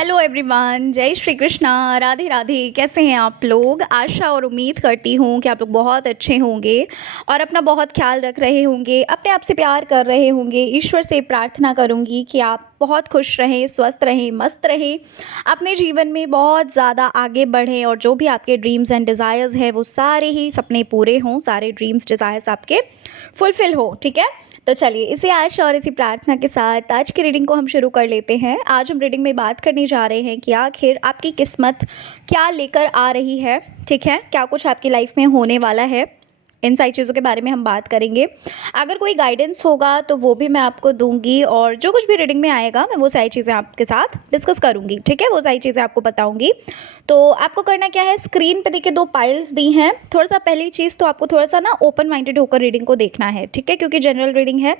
Hello everyone, जय श्री कृष्णा, राधे राधे। कैसे हैं आप लोग? आशा और उम्मीद करती हूँ कि आप लोग बहुत अच्छे होंगे और अपना बहुत ख्याल रख रहे होंगे, अपने आप से प्यार कर रहे होंगे। ईश्वर से प्रार्थना करूँगी कि आप बहुत खुश रहें, स्वस्थ रहें, मस्त रहें, अपने जीवन में बहुत ज़्यादा आगे बढ़ें और जो भी आपके ड्रीम्स एंड डिज़ायर्स हैं वो सारे ही सपने पूरे हों, सारे ड्रीम्स डिज़ायर्स आपके फुलफ़िल हो। ठीक है, तो चलिए इसी आशा और इसी प्रार्थना के साथ आज की रीडिंग को हम शुरू कर लेते हैं। आज हम रीडिंग में बात करने जा रहे हैं कि आखिर आपकी किस्मत क्या लेकर आ रही है। ठीक है, क्या कुछ आपकी लाइफ में होने वाला है, इन सारी चीज़ों के बारे में हम बात करेंगे। अगर कोई गाइडेंस होगा तो वो भी मैं आपको दूंगी और जो कुछ भी रीडिंग में आएगा मैं वो सारी चीज़ें आपके साथ डिस्कस करूंगी। ठीक है, वो सारी चीज़ें आपको बताऊंगी। तो आपको करना क्या है, स्क्रीन पे देखिए 2 पाइल्स दी हैं। थोड़ा सा पहली चीज़ तो आपको थोड़ा सा ना ओपन माइंडेड होकर रीडिंग को देखना है। ठीक है, क्योंकि जनरल रीडिंग है,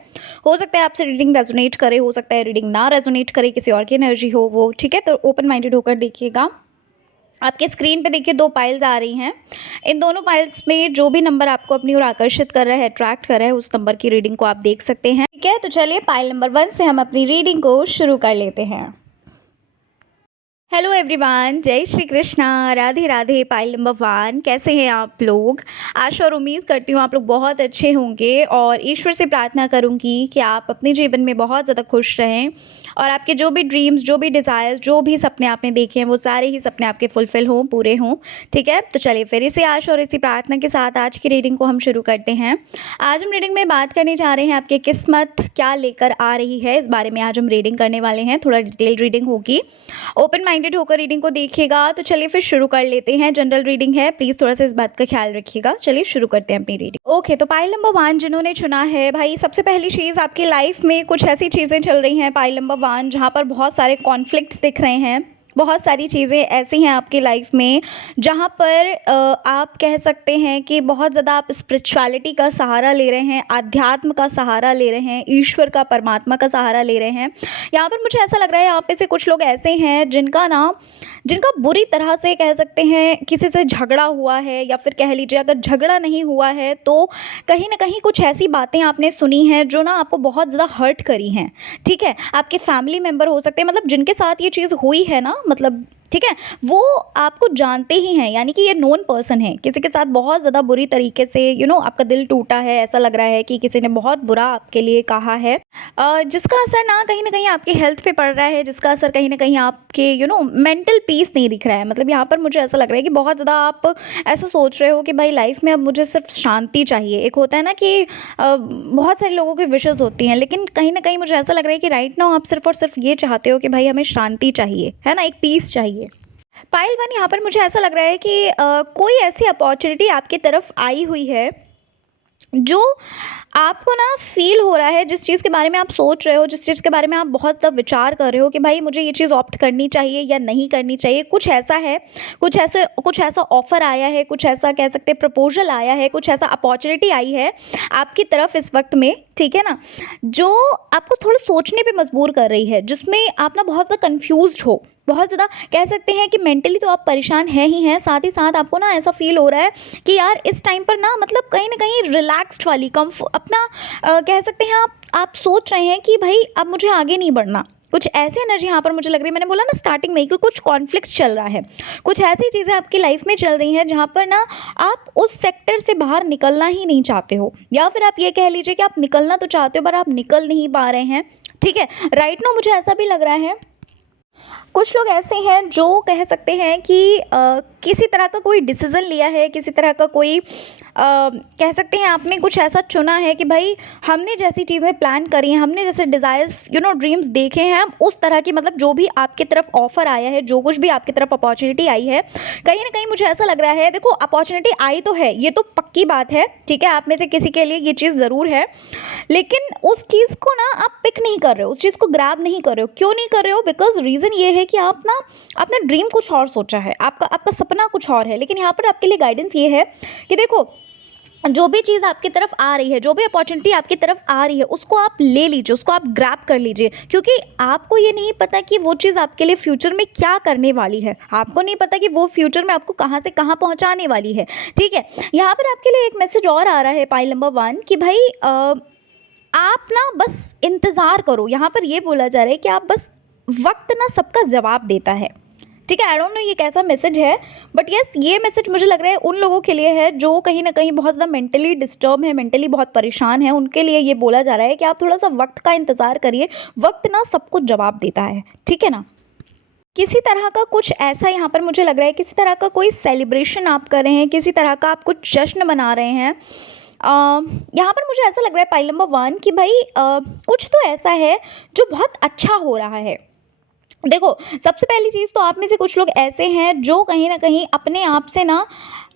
हो सकता है आपसे रीडिंग रेजोनेट करे, हो सकता है रीडिंग ना रेजोनेट करे, किसी और की एनर्जी हो वो। ठीक है, तो ओपन माइंडेड होकर देखिएगा। आपके स्क्रीन पे देखिए 2 पाइल्स आ रही हैं। इन दोनों पाइल्स में जो भी नंबर आपको अपनी ओर आकर्षित कर रहा है, अट्रैक्ट कर रहा है, उस नंबर की रीडिंग को आप देख सकते हैं। ठीक है, तो चलिए पाइल नंबर 1 से हम अपनी रीडिंग को शुरू कर लेते हैं। हेलो एवरीवन, जय श्री कृष्णा, राधे राधे। पाइल नंबर 1, कैसे हैं आप लोग? आशा और उम्मीद करती हूँ आप लोग बहुत अच्छे होंगे और ईश्वर से प्रार्थना करूँगी कि आप अपने जीवन में बहुत ज़्यादा खुश रहें और आपके जो भी ड्रीम्स, जो भी डिज़ायर्स, जो भी सपने आपने देखे हैं वो सारे ही सपने आपके फुलफ़िल हों, पूरे हों। ठीक है, तो चलिए फिर इसी आशा और इसी प्रार्थना के साथ आज की रीडिंग को हम शुरू करते हैं। आज हम रीडिंग में बात करने जा रहे हैं आपकी किस्मत क्या लेकर आ रही है, इस बारे में आज हम रीडिंग करने वाले हैं। थोड़ा डिटेल रीडिंग होगी, ओपन माइंडेड होकर रीडिंग को देखिएगा। तो चलिए फिर शुरू कर लेते हैं। जनरल रीडिंग है, प्लीज़ थोड़ा सा इस बात का ख्याल रखिएगा। चलिए शुरू करते हैं अपनी रीडिंग। ओके, तो पाइल नंबर 1 जिन्होंने चुना है, भाई सबसे पहली चीज़, आपकी लाइफ में कुछ ऐसी चीज़ें चल रही हैं पाइल नंबर 1 जहाँ पर बहुत सारे कॉन्फ्लिक्ट्स दिख रहे हैं। बहुत सारी चीज़ें ऐसी हैं आपकी लाइफ में जहाँ पर आप कह सकते हैं कि बहुत ज़्यादा आप स्पिरिचुअलिटी का सहारा ले रहे हैं, आध्यात्म का सहारा ले रहे हैं, ईश्वर का, परमात्मा का सहारा ले रहे हैं। यहाँ पर मुझे ऐसा लग रहा है यहाँ पे से कुछ लोग ऐसे हैं जिनका बुरी तरह से कह सकते हैं किसी से झगड़ा हुआ है, या फिर कह लीजिए अगर झगड़ा नहीं हुआ है तो कहीं ना कहीं कुछ ऐसी बातें आपने सुनी हैं जो ना आपको बहुत ज़्यादा हर्ट करी हैं। ठीक है, आपके फैमिली मेम्बर हो सकते हैं, मतलब जिनके साथ ये चीज़ हुई है ना, मतलब ठीक है, वो आपको जानते ही हैं, यानी कि ये नोन पर्सन है, किसी के साथ बहुत ज़्यादा बुरी तरीके से आपका दिल टूटा है। ऐसा लग रहा है कि किसी ने बहुत बुरा आपके लिए कहा है, जिसका असर ना कहीं आपकी हेल्थ पे पड़ रहा है, जिसका असर कहीं ना कहीं आपके मेंटल पीस नहीं दिख रहा है। मतलब यहाँ पर मुझे ऐसा लग रहा है कि बहुत ज़्यादा आप ऐसा सोच रहे हो कि भाई लाइफ में अब मुझे सिर्फ शांति चाहिए। एक होता है ना कि बहुत सारे लोगों की विशेज़ होती हैं, लेकिन कहीं ना कहीं मुझे ऐसा लग रहा है कि राइट नाउ आप सिर्फ और सिर्फ ये चाहते हो कि भाई हमें शांति चाहिए, है ना, एक पीस चाहिए। पाइल 1, यहाँ पर मुझे ऐसा लग रहा है कि कोई ऐसी अपॉर्चुनिटी आपकी तरफ आई हुई है जो आपको ना फील हो रहा है, जिस चीज़ के बारे में आप सोच रहे हो, जिस चीज़ के बारे में आप बहुत ज़्यादा विचार कर रहे हो कि भाई मुझे ये चीज़ ऑप्ट करनी चाहिए या नहीं करनी चाहिए। कुछ ऐसा है, कुछ ऐसा ऑफ़र आया है, कुछ ऐसा कह सकते हैं प्रपोजल आया है, कुछ ऐसा अपॉर्चुनिटी आई है आपकी तरफ इस वक्त में। ठीक है ना, जो आपको थोड़ा सोचने पे मजबूर कर रही है, जिसमें आप ना बहुत ज़्यादा कन्फ्यूज्ड हो, बहुत ज़्यादा कह सकते हैं कि मेंटली तो आप परेशान हैं ही हैं, साथ ही साथ आपको ना ऐसा फील हो रहा है कि यार इस टाइम पर ना मतलब कहीं ना कहीं रिलैक्स्ड वाली अपना कह सकते हैं आप सोच रहे हैं कि भाई अब मुझे आगे नहीं बढ़ना। कुछ ऐसी एनर्जी यहाँ पर मुझे लग रही है, मैंने बोला ना स्टार्टिंग में कि कुछ कॉन्फ्लिक्ट चल रहा है, कुछ ऐसी चीज़ें आपकी लाइफ में चल रही हैं जहाँ पर ना आप उस सेक्टर से बाहर निकलना ही नहीं चाहते हो, या फिर आप ये कह लीजिए कि आप निकलना तो चाहते हो पर आप निकल नहीं पा रहे हैं। ठीक है, राइट नाउ मुझे ऐसा भी लग रहा है कुछ लोग ऐसे हैं जो कह सकते हैं कि किसी तरह का कोई डिसीज़न लिया है, किसी तरह का कोई कह सकते हैं आपने कुछ ऐसा चुना है कि भाई हमने जैसी चीज़ें प्लान करी हैं, हमने जैसे डिज़ायर्स ड्रीम्स देखे हैं, हम उस तरह की, मतलब जो भी आपकी तरफ ऑफ़र आया है, जो कुछ भी आपकी तरफ अपॉर्चुनिटी आई है, कहीं ना कहीं मुझे ऐसा लग रहा है, देखो अपॉर्चुनिटी आई तो है, ये तो पक्की बात है। ठीक है, आप में से किसी के लिए ये चीज़ ज़रूर है, लेकिन उस चीज़ को ना आप पिक नहीं कर रहे हो, उस चीज़ को ग्रैब नहीं कर रहे हो। क्यों नहीं कर रहे हो? बिकॉज रीज़न ये है कि आपने ड्रीम कुछ और सोचा है, आपका सपना कुछ और है। लेकिन यहाँ पर आपके लिए गाइडेंस ये है कि देखो, जो भी चीज़ आपकी तरफ आ रही है, जो भी अपॉर्चुनिटी आपकी तरफ आ रही है, उसको आप ले लीजिए, उसको आप ग्रैब कर लीजिए, क्योंकि आपको ये नहीं पता कि वो चीज़ आपके लिए फ्यूचर में क्या करने वाली है। आपको नहीं पता कि वो फ्यूचर में आपको कहाँ से कहाँ पहुँचाने वाली है। ठीक है, यहाँ पर आपके लिए एक मैसेज और आ रहा है पाइल नंबर 1 कि भाई आप ना बस इंतज़ार करो। यहाँ पर ये बोला जा रहा है कि आप बस वक्त ना सबका जवाब देता है। ठीक है, आई डोंट नो ये कैसा मैसेज है, बट यस ये मैसेज मुझे लग रहा है उन लोगों के लिए है जो कहीं ना कहीं बहुत ज़्यादा मेंटली डिस्टर्ब है, मेंटली बहुत परेशान है। उनके लिए ये बोला जा रहा है कि आप थोड़ा सा वक्त का इंतज़ार करिए, वक्त ना सब कुछ जवाब देता है। ठीक है ना। किसी तरह का कुछ ऐसा यहाँ पर मुझे लग रहा है, किसी तरह का कोई सेलिब्रेशन आप कर रहे हैं, किसी तरह का आप कुछ जश्न मना रहे हैं। यहाँ पर मुझे ऐसा लग रहा है पाइल नंबर 1 कि भाई कुछ तो ऐसा है जो बहुत अच्छा हो रहा है। देखो, सबसे पहली चीज़ तो आप में से कुछ लोग ऐसे हैं जो कहीं न कहीं अपने आप से ना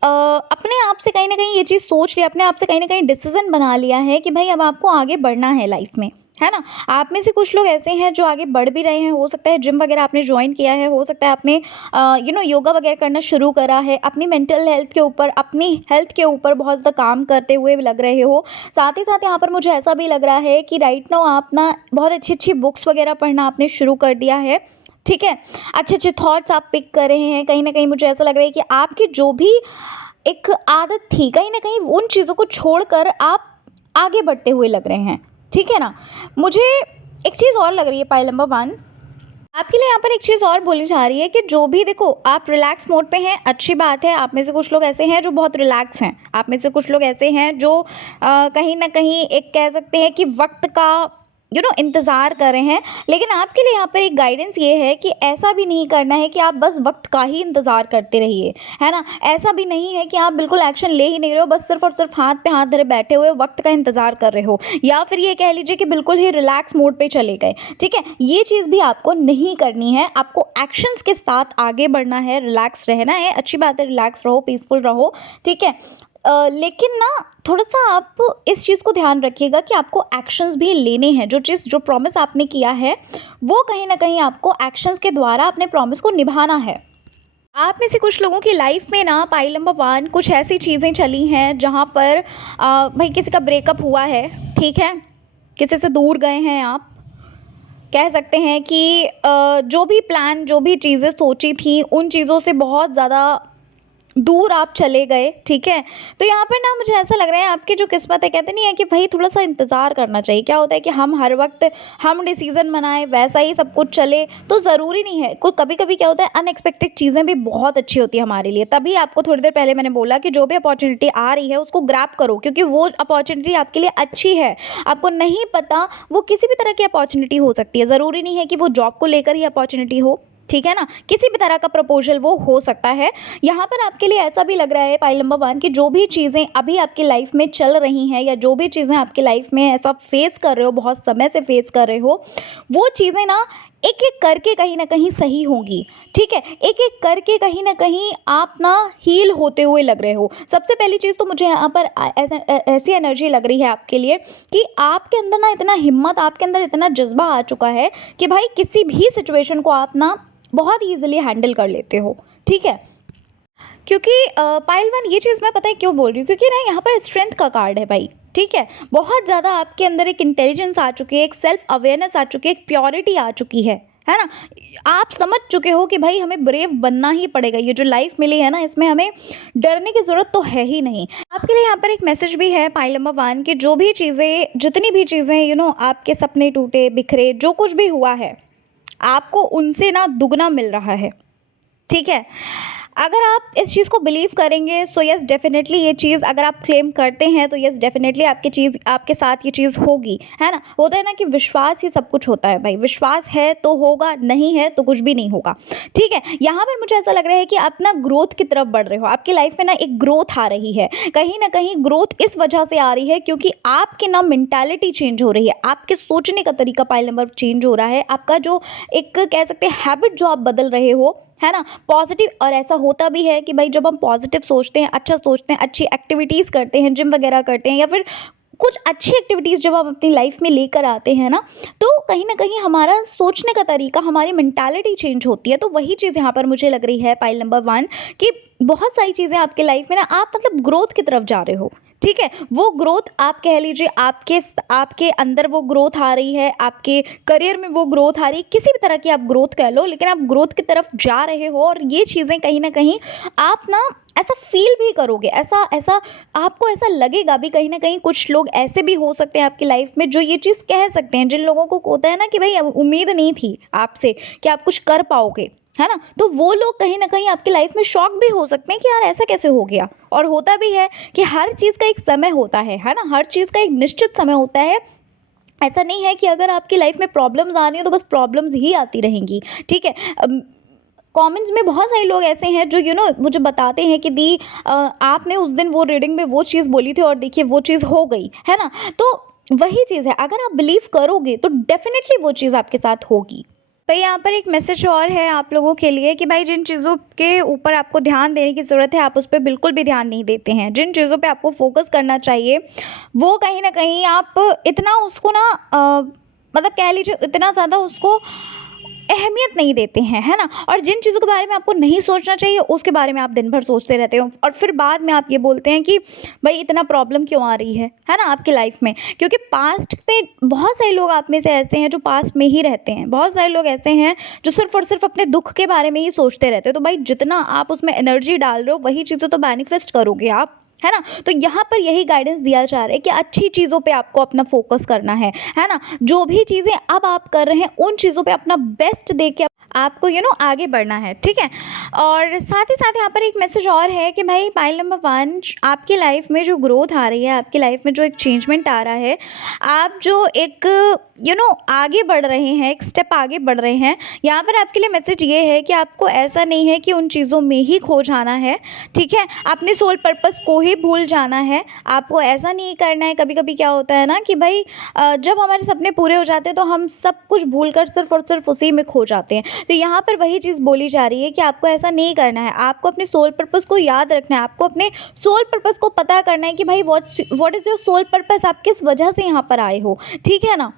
अपने आप से कहीं न कहीं ये चीज़ सोच लिया, अपने आप से कहीं न कहीं डिसीज़न बना लिया है कि भाई अब आपको आगे बढ़ना है लाइफ़ में, है ना? आप में से कुछ लोग ऐसे हैं जो आगे बढ़ भी रहे हैं, हो सकता है जिम वगैरह आपने जॉइन किया है, हो सकता है आपने योगा वगैरह करना शुरू करा है, अपनी मेंटल हेल्थ के ऊपर, अपनी हेल्थ के ऊपर बहुत ज़्यादा काम करते हुए लग रहे हो। साथ ही साथ यहाँ पर मुझे ऐसा भी लग रहा है कि राइट नाउ आप ना बहुत अच्छी-अच्छी बुक्स वगैरह पढ़ना आपने शुरू कर दिया है। ठीक है, अच्छे-अच्छे थॉट्स आप पिक कर रहे हैं। कहीं न कहीं मुझे ऐसा लग रहा है कि आपकी जो भी एक आदत थी, कहीं न कहीं उन चीज़ों को छोड़कर आप आगे बढ़ते हुए लग रहे हैं। ठीक है ना? मुझे एक चीज़ और लग रही है पाइल नंबर 1, आपके लिए यहाँ पर एक चीज़ और बोली जा रही है कि जो भी देखो आप रिलैक्स मोड पे हैं, अच्छी बात है। आप में से कुछ लोग ऐसे हैं जो बहुत रिलैक्स हैं। आप में से कुछ लोग ऐसे हैं जो कहीं न कहीं एक कह सकते हैं कि वक़्त का इंतज़ार कर रहे हैं। लेकिन आपके लिए यहाँ पर एक गाइडेंस ये है कि ऐसा भी नहीं करना है कि आप बस वक़्त का ही इंतज़ार करते रहिए, है ना? ऐसा भी नहीं है कि आप बिल्कुल एक्शन ले ही नहीं रहे हो, बस सिर्फ़ और सिर्फ़ हाथ पे हाथ धरे बैठे हुए वक़्त का इंतज़ार कर रहे हो, या फिर ये कह लीजिए कि बिल्कुल ही रिलैक्स मोड पे चले गए। ठीक है? ये चीज़ भी आपको नहीं करनी है, आपको एक्शंस के साथ आगे बढ़ना है, रिलैक्स रहना है। अच्छी बात है, रिलैक्स रहो, पीसफुल रहो, ठीक है? लेकिन ना थोड़ा-सा आप इस चीज़ को ध्यान रखिएगा कि आपको एक्शंस भी लेने हैं। जो प्रॉमिस आपने किया है, वो कहीं न कहीं आपको एक्शंस के द्वारा अपने प्रॉमिस को निभाना है। आप में से कुछ लोगों की लाइफ में ना पाइल नंबर 1 कुछ ऐसी चीज़ें चली हैं जहाँ पर भाई किसी का ब्रेकअप हुआ है, ठीक है? किसी से दूर गए हैं आप। कह सकते हैं कि जो भी प्लान, जो भी चीज़ें सोची थी, उन चीज़ों से बहुत ज़्यादा दूर आप चले गए, ठीक है? तो यहाँ पर ना मुझे ऐसा लग रहा है आपकी जो किस्मत है, कहते नहीं है कि भाई थोड़ा-सा इंतज़ार करना चाहिए। क्या होता है कि हम हर वक़्त हम डिसीज़न बनाएँ, वैसा ही सब कुछ चले, तो ज़रूरी नहीं है। को कभी-कभी क्या होता है अनएक्सपेक्टेड चीज़ें भी बहुत अच्छी होती है हमारे लिए। तभी आपको थोड़ी देर पहले मैंने बोला कि जो भी अपॉर्च्युनिटी आ रही है उसको ग्रैब करो, क्योंकि वो अपॉर्च्युनिटी आपके लिए अच्छी है। आपको नहीं पता वो किसी भी तरह की अपॉर्च्युनिटी हो सकती है। ज़रूरी नहीं है कि वो जॉब को लेकर ही अपॉर्च्युनिटी हो, ठीक है ना? किसी भी तरह का प्रपोज़ल वो हो सकता है। यहाँ पर आपके लिए ऐसा भी लग रहा है पाइल नंबर 1 कि जो भी चीज़ें अभी आपकी लाइफ़ में चल रही हैं, या जो भी चीज़ें आपकी लाइफ़ में ऐसा फ़ेस कर रहे हो, बहुत समय से फ़ेस कर रहे हो, वो चीज़ें ना एक-एक करके कहीं न कहीं सही होंगी, ठीक है? एक-एक करके कहीं न कहीं आप ना हील होते हुए लग रहे हो। सबसे पहली चीज़ तो मुझे यहाँ पर ऐसी एनर्जी लग रही है आपके लिए कि आपके अंदर ना इतना हिम्मत, आपके अंदर इतना जज़्बा आ चुका है कि भाई किसी भी सिचुएशन को आप ना बहुत ईज़िली हैंडल कर लेते हो, ठीक है? क्योंकि पाइल 1 ये चीज़ मैं पता है क्यों बोल रही हूँ, क्योंकि ना यहाँ पर स्ट्रेंथ का कार्ड है भाई, ठीक है? बहुत ज़्यादा आपके अंदर एक इंटेलिजेंस आ चुकी है, एक सेल्फ अवेयरनेस आ चुकी है, एक प्योरिटी आ चुकी है ना? आप समझ चुके हो कि भाई हमें ब्रेव बनना ही पड़ेगा। ये जो लाइफ मिली है ना, इसमें हमें डरने की ज़रूरत तो है ही नहीं। आपके लिए यहाँ पर एक मैसेज भी है पाइल नंबर 1 कि जो भी चीज़ें, जितनी भी चीज़ें आपके सपने टूटे, बिखरे, जो कुछ भी हुआ है, आपको उनसे ना दुगना मिल रहा है, ठीक है? अगर आप इस चीज़ को बिलीव करेंगे, सो यस डेफिनेटली ये चीज़ अगर आप क्लेम करते हैं तो यस डेफिनेटली आपके साथ ये चीज़ होगी, है ना? होता है ना कि विश्वास ही सब कुछ होता है भाई। विश्वास है तो होगा, नहीं है तो कुछ भी नहीं होगा, ठीक है? यहाँ पर मुझे ऐसा लग रहा है कि आप ना ग्रोथ की तरफ बढ़ रहे हो। आपकी लाइफ में ना एक ग्रोथ आ रही है। कहीं न कहीं ग्रोथ इस वजह से आ रही है क्योंकि आपकी ना मेंटालिटी चेंज हो रही है। आपके सोचने का तरीका पाइल नंबर चेंज हो रहा है। आपका जो एक कह सकते हैं हैबिट जो आप बदल रहे हो, है ना? पॉजिटिव, और ऐसा होता भी है कि भाई जब हम पॉजिटिव सोचते हैं, अच्छा सोचते हैं, अच्छी एक्टिविटीज़ करते हैं, जिम वगैरह करते हैं, या फिर कुछ अच्छी एक्टिविटीज़ जब हम अपनी लाइफ में लेकर आते हैं ना, तो कहीं न कहीं हमारा सोचने का तरीका, हमारी मेंटालिटी चेंज होती है। तो वही चीज़ यहाँ पर मुझे लग रही है पाइल नंबर 1 कि बहुत सारी चीज़ें आपके लाइफ में ना आप मतलब ग्रोथ की तरफ जा रहे हो, ठीक है? वो ग्रोथ आप कह लीजिए आपके अंदर वो ग्रोथ आ रही है, आपके करियर में वो ग्रोथ आ रही है, किसी भी तरह की आप ग्रोथ कह लो, लेकिन आप ग्रोथ की तरफ जा रहे हो। और ये चीज़ें कहीं न कहीं आप ना ऐसा फ़ील भी करोगे, ऐसा ऐसा आपको ऐसा लगेगा भी कहीं न कहीं। कुछ लोग ऐसे भी हो सकते हैं आपकी लाइफ़ में जो ये चीज़ कह सकते हैं, जिन लोगों को होता है ना कि भई उम्मीद नहीं थी आपसे कि आप कुछ कर पाओगे, है ना? तो वो लोग कहीं न कहीं आपकी लाइफ़ में शॉक भी हो सकते हैं कि यार ऐसा कैसे हो गया? और होता भी है कि हर चीज़ का एक समय होता है ना? हर चीज़ का एक निश्चित समय होता है। ऐसा नहीं है कि अगर आपकी लाइफ में प्रॉब्लम्स आ रही हैं तो बस प्रॉब्लम्स ही आती रहेंगी, ठीक है। कमेंट्स में बहुत सारे लोग ऐसे हैं जो मुझे बताते हैं कि दी आपने उस दिन वो रीडिंग में वो चीज़ बोली थी और देखिए वो चीज़ हो गई, है ना? तो वही चीज़ है, अगर आप बिलीव करोगे तो डेफिनेटली वो चीज़ आपके साथ होगी। भाई यहाँ पर एक मैसेज और है आप लोगों के लिए कि भाई जिन चीज़ों के ऊपर आपको ध्यान देने की ज़रूरत है आप उस पे बिल्कुल भी ध्यान नहीं देते हैं। जिन चीज़ों पे आपको फ़ोकस करना चाहिए वो कहीं न कहीं आप इतना उसको ना मतलब कह लीजिए इतना ज़्यादा उसको अहमियत नहीं देते हैं, है ना? और जिन चीज़ों के बारे में आपको नहीं सोचना चाहिए उसके बारे में आप दिन भर सोचते रहते हो और फिर बाद में आप ये बोलते हैं कि भाई इतना प्रॉब्लम क्यों आ रही है ना आपकी लाइफ में? क्योंकि पास्ट पे बहुत सारे लोग आप में से ऐसे हैं जो पास्ट में ही रहते हैं। बहुत सारे लोग ऐसे हैं जो सिर्फ़ और सिर्फ़ अपने दुःख के बारे में ही सोचते रहते हो। तो भाई जितना आप उसमें एनर्जी डाल रहे हो वही चीज़ें तो मैनिफेस्ट करोगे आप, है ना? तो यहाँ पर यही गाइडेंस दिया जा रहा है कि अच्छी चीज़ों पे आपको अपना फ़ोकस करना है ना? जो भी चीज़ें अब आप कर रहे हैं उन चीज़ों पे अपना बेस्ट दे के आपको आगे बढ़ना है, ठीक है? और साथ ही साथ यहाँ पर एक मैसेज और है कि भाई पाइल नंबर 1 आपकी लाइफ में जो ग्रोथ आ रही है, आपकी लाइफ में जो एक चेंजमेंट आ रहा है, आप जो एक आगे बढ़ रहे हैं, एक स्टेप आगे बढ़ रहे हैं, यहाँ पर आपके लिए मैसेज ये है कि आपको ऐसा नहीं है कि उन चीज़ों में ही खो जाना है, ठीक है? अपने सोल पर्पस को ही भूल जाना है, आपको ऐसा नहीं करना है। कभी-कभी क्या होता है ना कि भाई जब हमारे सपने पूरे हो जाते हैं तो हम सब कुछ भूलकर सिर्फ़ और सिर्फ़ उसी में खो जाते हैं। तो यहाँ पर वही चीज़ बोली जा रही है कि आपको ऐसा नहीं करना है, आपको अपने सोल पर्पस को याद रखना है, आपको अपने सोल पर्पस को पता करना है कि भाई what is your sole purpose, आप किस वजह से यहाँ पर आए हो, ठीक है ना?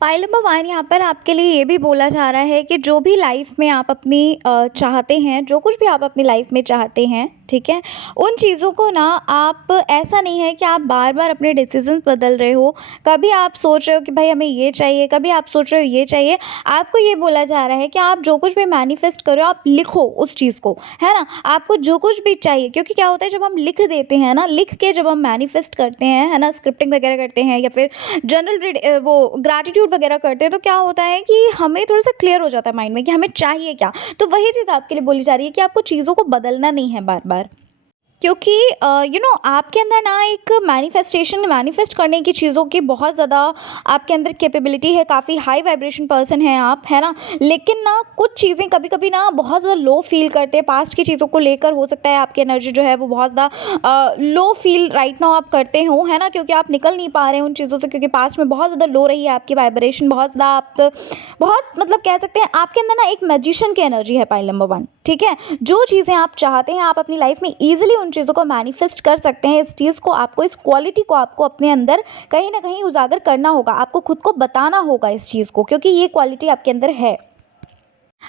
पाइल नंबर 1 यहाँ पर आपके लिए ये भी बोला जा रहा है कि जो भी लाइफ में आप अपनी चाहते हैं, जो कुछ भी आप अपनी लाइफ में चाहते हैं, ठीक है? उन चीज़ों को ना आप ऐसा नहीं है कि आप बार-बार अपने डिसीज़न्स बदल रहे हो। कभी आप सोच रहे हो कि भाई हमें ये चाहिए, कभी आप सोच रहे हो ये चाहिए। आपको ये बोला जा रहा है कि आप जो कुछ भी मैनिफेस्ट करो आप लिखो उस चीज़ को, है ना? आपको जो कुछ भी चाहिए, क्योंकि क्या होता है जब हम लिख देते हैं ना, लिख के जब हम मैनिफेस्ट करते हैं, है ना? स्क्रिप्टिंग वगैरह करते हैं या फिर जनरल वो ग्रैटिट्यूड वगैरह करते हैं तो क्या होता है कि हमें थोड़ा-सा क्लियर हो जाता है माइंड में कि हमें चाहिए क्या। तो वही चीज़ आपके लिए बोली जा रही है कि आपको चीज़ों को बदलना नहीं है बार-बार। क्योंकि आपके अंदर ना एक मैनिफेस्ट करने की चीज़ों की बहुत ज़्यादा आपके अंदर कैपेबिलिटी है, काफ़ी हाई वाइब्रेशन पर्सन हैं आप, है ना? लेकिन ना कुछ चीज़ें कभी-कभी ना बहुत ज़्यादा लो फ़ील करते हैं, पास्ट की चीज़ों को लेकर हो सकता है आपकी एनर्जी जो है वो बहुत ज़्यादा लो फ़ील राइट नाउ आप करते हो, है ना? क्योंकि आप निकल नहीं पा रहे हैं उन चीज़ों से, क्योंकि पास्ट में बहुत ज़्यादा लो रही है आपकी वाइब्रेशन, बहुत ज़्यादा आप बहुत मतलब कह सकते हैं आपके अंदर ना एक मैजिशियन की एनर्जी है पाइल नंबर 1, ठीक है? जो चीज़ें आप चाहते हैं आप अपनी लाइफ में ईज़िली उन चीज़ों को मैनिफेस्ट कर सकते हैं। इस चीज़ को आपको, इस क्वालिटी को आपको अपने अंदर कहीं न कहीं उजागर करना होगा, आपको खुद को बताना होगा इस चीज़ को, क्योंकि ये क्वालिटी आपके अंदर है।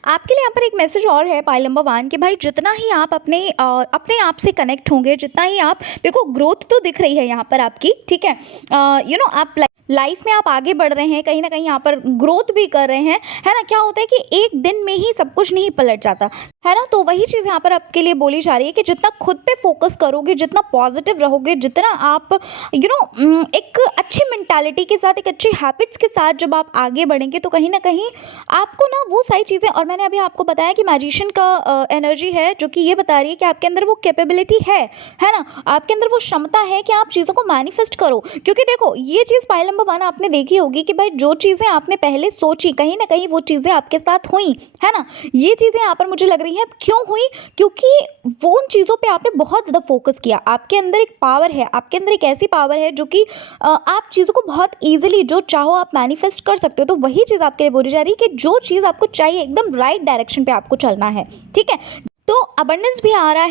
आपके लिए यहाँ पर एक मैसेज और है पाइल नंबर 1 कि भाई जितना ही आप अपने आप से कनेक्ट होंगे, जितना ही आप देखो ग्रोथ तो दिख रही है यहाँ पर आपकी, ठीक है? आप लाइफ में आप आगे बढ़ रहे हैं, कहीं न कहीं यहाँ पर ग्रोथ भी कर रहे हैं, है ना? क्या होता है कि एक दिन में ही सब कुछ नहीं पलट जाता, है ना? तो वही चीज़ यहाँ पर आपके लिए बोली जा रही है कि जितना खुद पे फोकस करोगे, जितना पॉजिटिव रहोगे, जितना आप एक अच्छी मेंटालिटी के साथ, एक अच्छी हैबिट्स के साथ जब आप आगे बढ़ेंगे तो कहीं न कहीं आपको ना वो सारी चीज़ें, और मैंने अभी आपको बताया कि मैजिशियन का एनर्जी है जो कि ये बता रही है कि आपके अंदर वो कैपेबिलिटी है ना? आपके अंदर वो क्षमता है कि आप चीज़ों को मैनिफेस्ट करो, क्योंकि देखो ये चीज़ पाइल नंबर 1 आपने देखी होगी कि भाई जो चीज़ें आपने पहले सोची कहीं न कहीं वो चीज़ें आपके साथ हुई, है ना? ये चीज़ें यहाँ पर मुझे लग रही हैं क्यों हुई? क्योंकि वो उन चीज़ों पे आपने बहुत ज़्यादा फोकस किया। आपके अंदर एक पावर है, आपके अंदर एक ऐसी पावर है जो कि आप चीज़ों को बहुत ईज़िली जो चाहो आप मैनिफेस्ट कर सकते हो। तो वही चीज़ आपके लिए बोली जा रही है कि जो चीज़ आपको चाहिए एकदम राइट डायरेक्शन पे आपको चलना है, ठीक है? तो अबंडेंस भी आ रहा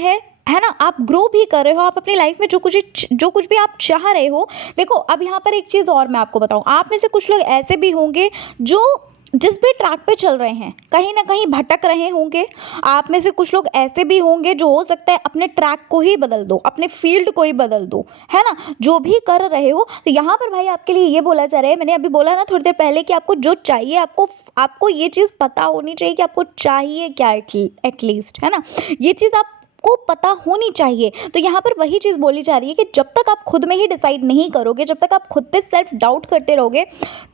है ना? आप ग्रो भी कर रहे हो, आप अपनी लाइफ में जो कुछ भी आप चाह रहे हो। देखो अब यहाँ पर एक चीज़ और मैं आपको बताऊँ, आप में से कुछ लोग ऐसे भी होंगे जो जिस भी ट्रैक पे चल रहे हैं कहीं ना कहीं भटक रहे होंगे। आप में से कुछ लोग ऐसे भी होंगे जो हो सकता है अपने ट्रैक को ही बदल दो, अपने फील्ड को ही बदल दो, है ना? जो भी कर रहे हो तो यहाँ पर भाई आपके लिए ये बोला जा रहा है, मैंने अभी बोला ना थोड़ी देर पहले कि आपको जो चाहिए, आपको ये चीज़ पता होनी चाहिए कि आपको चाहिए क्या एटलीस्ट, है ना? ये चीज़ आप को पता होनी चाहिए। तो यहाँ पर वही चीज़ बोली जा रही है कि जब तक आप खुद में ही डिसाइड नहीं करोगे, जब तक आप खुद पे सेल्फ डाउट करते रहोगे,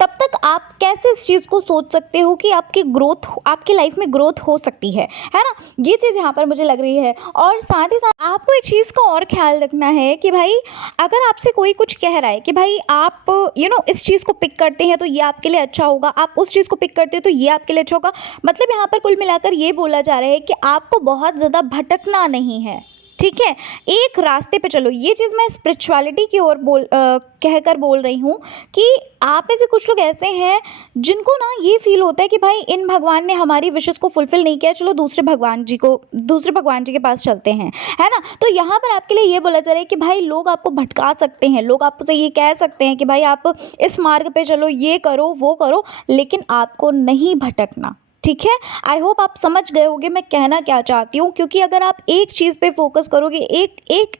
तब तक आप कैसे इस चीज़ को सोच सकते हो कि आपकी ग्रोथ, आपकी लाइफ में ग्रोथ हो सकती है ना? ये चीज़ यहाँ पर मुझे लग रही है। और साथ ही साथ आपको एक चीज़ का और ख्याल रखना है कि भाई अगर आपसे कोई कुछ कह रहा है कि भाई आप इस चीज़ को पिक करते हैं तो ये आपके लिए अच्छा होगा, आप उस चीज़ को पिक करते हो तो ये आपके लिए अच्छा होगा, मतलब यहाँ पर कुल मिलाकर ये बोला जा रहा है कि आपको बहुत ज़्यादा भटकना नहीं है, ठीक है? एक रास्ते पे चलो। ये चीज़ मैं स्पिरिचुअलिटी की ओर कहकर बोल रही हूँ कि आप में से कुछ लोग ऐसे हैं जिनको ना ये फील होता है कि भाई इन भगवान ने हमारी विशेस को फुलफ़िल नहीं किया, चलो दूसरे भगवान जी के पास चलते हैं, है ना? तो यहाँ पर आपके लिए ये बोला जा रहा है कि भाई लोग आपको भटका सकते हैं, लोग आपसे ये कह सकते हैं कि भाई आप इस मार्ग पे चलो, ये करो, वो करो, लेकिन आपको नहीं भटकना, ठीक है? आई होप आप समझ गए होंगे मैं कहना क्या चाहती हूँ, क्योंकि अगर आप एक चीज़ पे फोकस करोगे, एक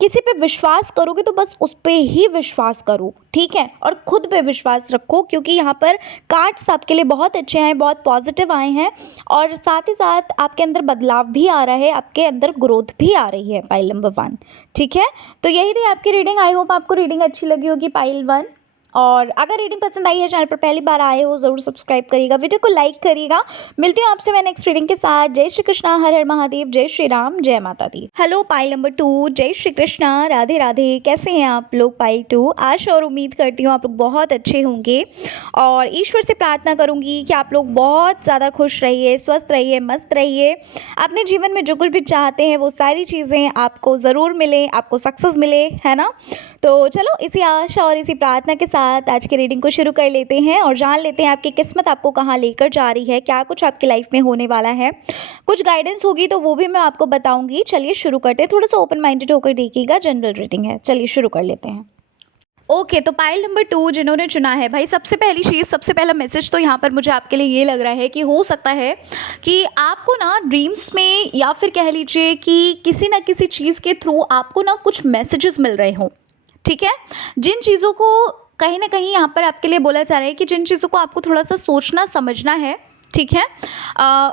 किसी पे विश्वास करोगे, तो बस उस पे ही विश्वास करो, ठीक है? और खुद पे विश्वास रखो, क्योंकि यहाँ पर कार्ड्स आपके लिए बहुत अच्छे आए, बहुत पॉजिटिव आए हैं, और साथ ही साथ आपके अंदर बदलाव भी आ रहा है, आपके अंदर ग्रोथ भी आ रही है पाइल नंबर 1, ठीक है? तो यही थी आपकी रीडिंग। आई होप आपको रीडिंग अच्छी लगी होगी पाइल 1। और अगर रीडिंग पसंद आई है, चैनल पर पहली बार आए हो, ज़रूर सब्सक्राइब करिएगा, वीडियो को लाइक करिएगा। मिलती हूँ आपसे मैं नेक्स्ट रीडिंग के साथ। जय श्री कृष्णा, हर हर महादेव, जय श्री राम, जय माता दी। हेलो पाइल नंबर 2, जय श्री कृष्णा, राधे राधे। कैसे हैं आप लोग पाइल 2? आशा और उम्मीद करती हूँ आप लोग बहुत अच्छे होंगे, और ईश्वर से प्रार्थना करूँगी कि आप लोग बहुत ज़्यादा खुश रहिए, स्वस्थ रहिए, मस्त रहिए। अपने जीवन में जो कुछ भी चाहते हैं वो सारी चीज़ें आपको ज़रूर मिले, आपको सक्सेस मिले, है ना? तो चलो इसी आशा और इसी प्रार्थना के साथ आज की रीडिंग को शुरू कर लेते हैं और जान लेते हैं आपकी किस्मत आपको कहाँ लेकर जा रही है, क्या कुछ आपकी लाइफ में होने वाला है। कुछ गाइडेंस होगी तो वो भी मैं आपको बताऊंगी। चलिए शुरू करते हैं, थोड़ा सा ओपन माइंडेड होकर देखिएगा, जनरल रीडिंग है। चलिए शुरू कर लेते हैं। ओके, तो पाइल नंबर 2 जिन्होंने चुना है भाई, सबसे पहली चीज़, सबसे पहला मैसेज तो यहाँ पर मुझे आपके लिए ये लग रहा है कि हो सकता है कि आपको ना ड्रीम्स में, या फिर कह लीजिए कि किसी ना किसी चीज़ के थ्रू आपको ना कुछ मैसेजेस मिल रहे हों, ठीक है? जिन चीज़ों को कहीं ना कहीं यहाँ पर आपके लिए बोला जा रहा है कि जिन चीज़ों को आपको थोड़ा सा सोचना समझना है, ठीक है?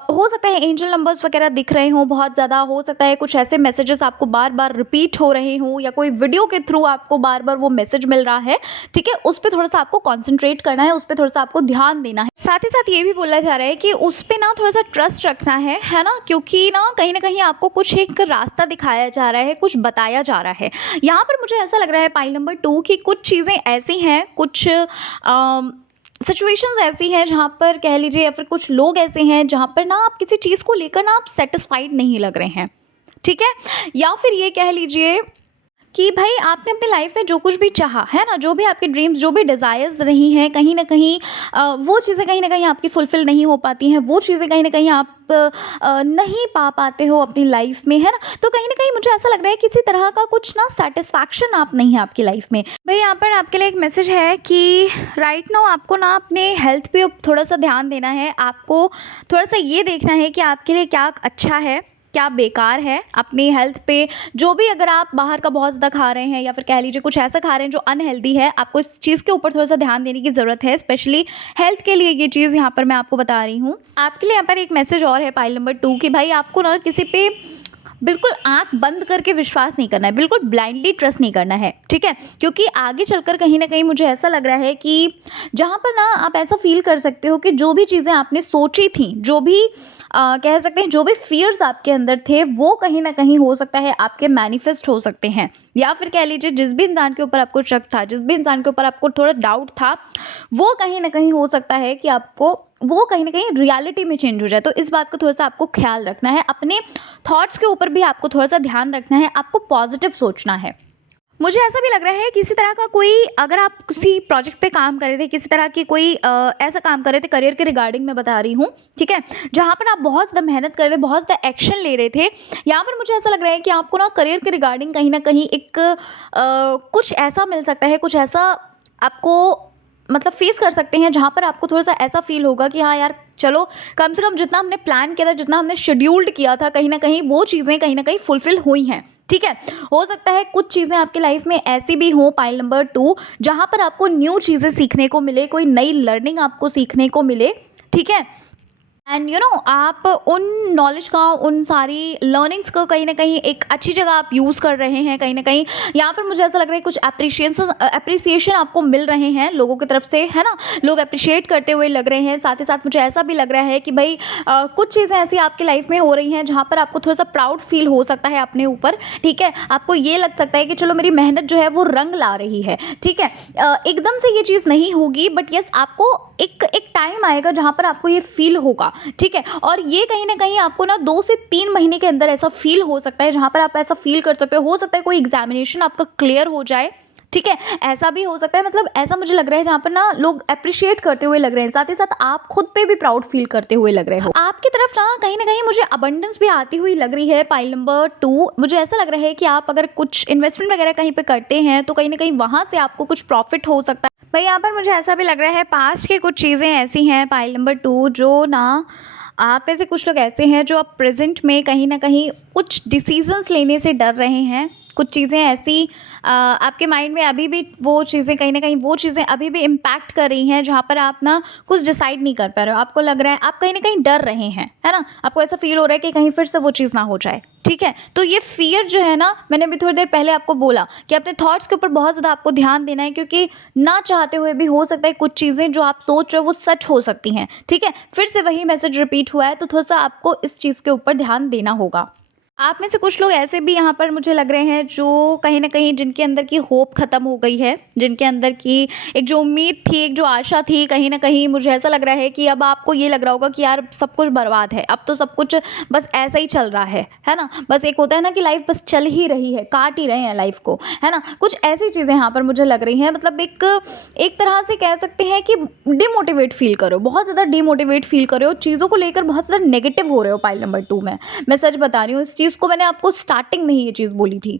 हो सकता है एंजल नंबर्स वगैरह दिख रहे हों बहुत ज़्यादा, हो सकता है कुछ ऐसे मैसेजेस आपको बार बार रिपीट हो रहे हों, या कोई वीडियो के थ्रू आपको बार बार वो मैसेज मिल रहा है, ठीक है? उस पर थोड़ा सा आपको कॉन्सेंट्रेट करना है, उस पर थोड़ा सा आपको ध्यान देना है। साथ ही साथ ये भी बोला जा रहा है कि उस पर ना थोड़ा सा ट्रस्ट रखना है ना? क्योंकि ना कहीं आपको कुछ एक रास्ता दिखाया जा रहा है, कुछ बताया जा रहा है। यहाँ पर मुझे ऐसा लग रहा है पाइल नंबर 2 की कुछ चीज़ें ऐसी हैं, कुछ सिचुएशंस ऐसी हैं जहाँ पर कह लीजिए, या फिर कुछ लोग ऐसे हैं जहाँ पर ना आप किसी चीज़ को लेकर ना आप सेटिस्फाइड नहीं लग रहे हैं, ठीक है? या फिर ये कह लीजिए कि भाई आपने अपनी लाइफ में जो कुछ भी चाहा है ना, जो भी आपके ड्रीम्स, जो भी डिज़ायर्स रही हैं, कहीं ना कहीं वो चीज़ें कहीं ना कहीं आपकी फुलफ़िल नहीं हो पाती हैं, वो चीज़ें कहीं ना कहीं आप नहीं पा पाते हो अपनी लाइफ में, है ना? तो कहीं ना कहीं मुझे ऐसा लग रहा है किसी तरह का कुछ ना सेटिस्फैक्शन आप नहीं है आपकी लाइफ में। भाई यहाँ पर आपके लिए एक मैसेज है कि राइट नाउ आपको ना अपने हेल्थ पे थोड़ा सा ध्यान देना है, आपको थोड़ा सा ये देखना है कि आपके लिए क्या अच्छा है, क्या बेकार है। अपनी हेल्थ पे जो भी, अगर आप बाहर का बहुत ज़्यादा खा रहे हैं, या फिर कह लीजिए कुछ ऐसा खा रहे हैं जो अनहेल्दी है, आपको इस चीज़ के ऊपर थोड़ा सा ध्यान देने की ज़रूरत है, स्पेशली हेल्थ के लिए। ये चीज़ यहाँ पर मैं आपको बता रही हूँ। आपके लिए यहाँ पर एक मैसेज और है पाइल नंबर 2 कि भाई आपको ना किसी पे बिल्कुल आंख बंद करके विश्वास नहीं करना है, बिल्कुल ब्लाइंडली ट्रस्ट नहीं करना है, ठीक है? क्योंकि आगे चलकर कहीं ना कहीं मुझे ऐसा लग रहा है कि जहाँ पर ना आप ऐसा फील कर सकते हो कि जो भी चीज़ें आपने सोची थी, जो भी कह सकते हैं जो भी फियर्स आपके अंदर थे, वो कहीं ना कहीं हो सकता है आपके मैनिफेस्ट हो सकते हैं। या फिर कह लीजिए जिस भी इंसान के ऊपर आपको शक था, जिस भी इंसान के ऊपर आपको थोड़ा डाउट था, वो कहीं ना कहीं हो सकता है कि आपको वो कहीं ना कहीं रियलिटी में चेंज हो जाए। तो इस बात को थोड़ा सा आपको ख्याल रखना है, अपने थॉट्स के ऊपर भी आपको थोड़ा सा ध्यान रखना है, आपको पॉजिटिव सोचना है। मुझे ऐसा भी लग रहा है किसी तरह का कोई, अगर आप किसी प्रोजेक्ट पे काम कर रहे थे, किसी तरह की कोई ऐसा काम कर रहे थे, करियर के रिगार्डिंग मैं बता रही हूँ, ठीक है? जहाँ पर आप बहुत ज़्यादा मेहनत कर रहे थे, बहुत ज़्यादा एक्शन ले रहे थे, यहाँ पर मुझे ऐसा लग रहा है कि आपको ना करियर के रिगार्डिंग कहीं ना कहीं एक कुछ ऐसा मिल सकता है, कुछ ऐसा आपको मतलब फेस कर सकते हैं जहाँ पर आपको थोड़ा सा ऐसा फील होगा कि हाँ यार चलो, कम से कम जितना हमने प्लान किया था, जितना हमने शेड्यूल्ड किया था, कहीं ना कहीं वो चीज़ें कहीं ना कहीं फुलफिल हुई हैं, ठीक है? हो सकता है कुछ चीज़ें आपकी लाइफ में ऐसी भी हो पाइल नंबर 2, जहाँ पर आपको न्यू चीज़ें सीखने को मिले, कोई नई लर्निंग आपको सीखने को मिले, ठीक है? एंड आप उन नॉलेज का, उन सारी लर्निंग्स को कहीं न कहीं एक अच्छी जगह आप यूज़ कर रहे हैं। कहीं न कहीं यहाँ पर मुझे ऐसा लग रहा है कुछ एप्रिसिएशन आपको मिल रहे हैं लोगों की तरफ से, है ना? लोग एप्रिशिएट करते हुए लग रहे हैं। साथ ही साथ मुझे ऐसा भी लग रहा है कि भई कुछ चीज़ें ऐसी आपकी लाइफ़ में हो रही हैं जहाँ पर आपको थोड़ा-सा प्राउड फ़ील हो सकता है अपने ऊपर, ठीक है? आपको ये लग सकता है कि चलो मेरी मेहनत जो है वो रंग ला रही है, ठीक है? एकदम से ये चीज़ नहीं होगी, बट येस आपको एक एक टाइम आएगा जहाँ पर आपको ये फ़ील होगा, ठीक है? और ये कहीं न कहीं आपको ना 2 से 3 महीने के अंदर ऐसा फ़ील हो सकता है जहाँ पर आप ऐसा फ़ील कर सकते हो सकता है कोई एग्ज़ामिनेशन आपका क्लियर हो जाए, ठीक है? ऐसा भी हो सकता है, मतलब ऐसा मुझे लग रहा है जहाँ पर ना लोग एप्रिशिएट करते हुए लग रहे हैं, साथ ही साथ आप खुद पे भी प्राउड फ़ील करते हुए लग रहे हो। आपकी तरफ ना कहीं न कहीं मुझे अबंडेंस भी आती हुई लग रही है पाइल नंबर 2। मुझे ऐसा लग रहा है कि आप अगर कुछ इन्वेस्टमेंट वगैरह कहीं पे करते हैं तो कहीं न कहीं वहाँ से आपको कुछ प्रॉफ़िट हो सकता है। भई यहाँ पर मुझे ऐसा भी लग रहा है पास्ट की कुछ चीज़ें ऐसी हैं पाइल नंबर 2 जो ना आप में से कुछ लोग ऐसे हैं जो अब प्रेज़ेंट में कहीं न कहीं कुछ डिसीज़न्स लेने से डर रहे हैं। कुछ चीज़ें ऐसी आपके माइंड में अभी भी वो चीज़ें कहीं न कहीं वो चीज़ें अभी भी इम्पैक्ट कर रही हैं जहाँ पर आप ना कुछ डिसाइड नहीं कर पा रहे हो। आपको लग रहा है आप कहीं न कहीं डर रहे हैं, है ना? आपको ऐसा फ़ील हो रहा है कि कहीं फिर से वो चीज़ ना हो जाए, ठीक है? तो ये फ़ियर जो है ना, मैंने अभी थोड़ी देर पहले आपको बोला कि अपने थॉट्स के ऊपर बहुत ज़्यादा आपको ध्यान देना है, क्योंकि ना चाहते हुए भी हो सकता है कुछ चीज़ें जो आप सोच रहे हो वो सच हो सकती हैं, ठीक है? फिर से वही मैसेज रिपीट हुआ है, तो थोड़ा-सा आपको इस चीज़ के ऊपर ध्यान देना होगा। आप में से कुछ लोग ऐसे भी यहाँ पर मुझे लग रहे हैं जो कहीं न कहीं जिनके अंदर की होप ख़त्म हो गई है, जिनके अंदर की एक जो उम्मीद थी, एक जो आशा थी, कहीं न कहीं मुझे ऐसा लग रहा है कि अब आपको ये लग रहा होगा कि यार सब कुछ बर्बाद है, अब तो सब कुछ बस ऐसा ही चल रहा है ना? बस एक होता है ना कि लाइफ़ बस चल ही रही है, काट ही रहे हैं लाइफ़ को, है ना? कुछ ऐसी चीज़ें यहाँ पर मुझे लग रही हैं, मतलब एक एक तरह से कह सकते हैं कि डिमोटिवेट फ़ील कर रहे हो, बहुत ज़्यादा डिमोटिवेट फ़ील कर रहे हो, चीज़ों को लेकर बहुत ज़्यादा नेगेटिव हो रहे हो पाइल नंबर 2 में। मैं सच बता रही हूँ, इस चीज़ को मैंने आपको स्टार्टिंग में ही ये चीज़ बोली थी।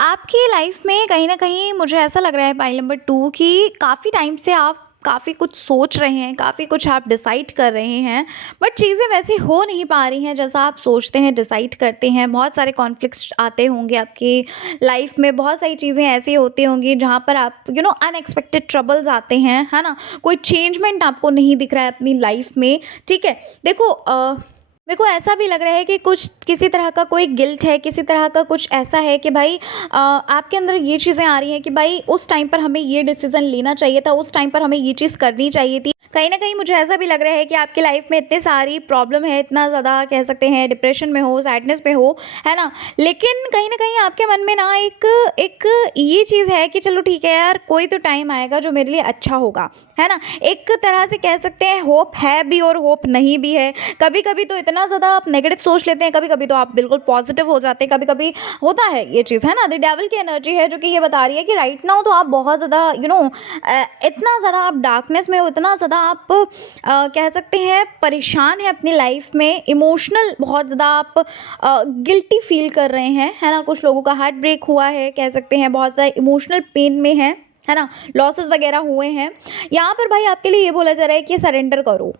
आपकी लाइफ में कहीं न कहीं मुझे ऐसा लग रहा है पाइल नंबर 2 कि काफ़ी टाइम से आप काफ़ी कुछ सोच रहे हैं, काफ़ी कुछ आप डिसाइड कर रहे हैं, बट चीज़ें वैसी हो नहीं पा रही हैं जैसा आप सोचते हैं, डिसाइड करते हैं। बहुत सारे कॉन्फ्लिक्ट्स आते होंगे आपकी लाइफ में, बहुत सारी चीज़ें ऐसी होती होंगी जहाँ पर आप अनएक्सपेक्टेड ट्रबल्स आते हैं, है ना? कोई चेंजमेंट आपको नहीं दिख रहा है अपनी लाइफ में, ठीक है? देखो मेरे को ऐसा भी लग रहा है कि कुछ किसी तरह का कोई गिल्ट है, किसी तरह का कुछ ऐसा है कि भाई आपके अंदर ये चीज़ें आ रही हैं कि भाई उस टाइम पर हमें ये डिसीज़न लेना चाहिए था, उस टाइम पर हमें ये चीज़ करनी चाहिए थी। कहीं न कहीं मुझे ऐसा भी लग रहा है कि आपकी लाइफ़ में इतनी सारी प्रॉब्लम है, इतना ज़्यादा कह सकते हैं डिप्रेशन में हो, सैडनेस में हो, है ना? लेकिन कहीं न कहीं आपके मन में ना एक एक ये चीज़ है कि चलो ठीक है यार, कोई तो टाइम आएगा जो मेरे लिए अच्छा होगा, है ना? एक तरह से कह सकते हैं होप है भी और होप नहीं भी है। कभी-कभी तो इतना ज़्यादा आप नेगेटिव सोच लेते हैं, कभी-कभी तो आप बिल्कुल पॉजिटिव हो जाते हैं, कभी-कभी होता है ये चीज़, है ना? द डेविल की एनर्जी है जो कि ये बता रही है कि राइट नाउ तो आप बहुत ज़्यादा इतना ज़्यादा आप डार्कनेस में हो, इतना ज़्यादा आप कह सकते हैं परेशान हैं अपनी लाइफ में, इमोशनल बहुत ज़्यादा आप गिल्टी फ़ील कर रहे हैं, है ना? कुछ लोगों का हार्ट ब्रेक हुआ है, कह सकते हैं बहुत ज़्यादा इमोशनल पेन में हैं, है ना? लॉसेस वगैरह हुए हैं। यहाँ पर भाई आपके लिए ये बोला जा रहा है कि सरेंडर करो,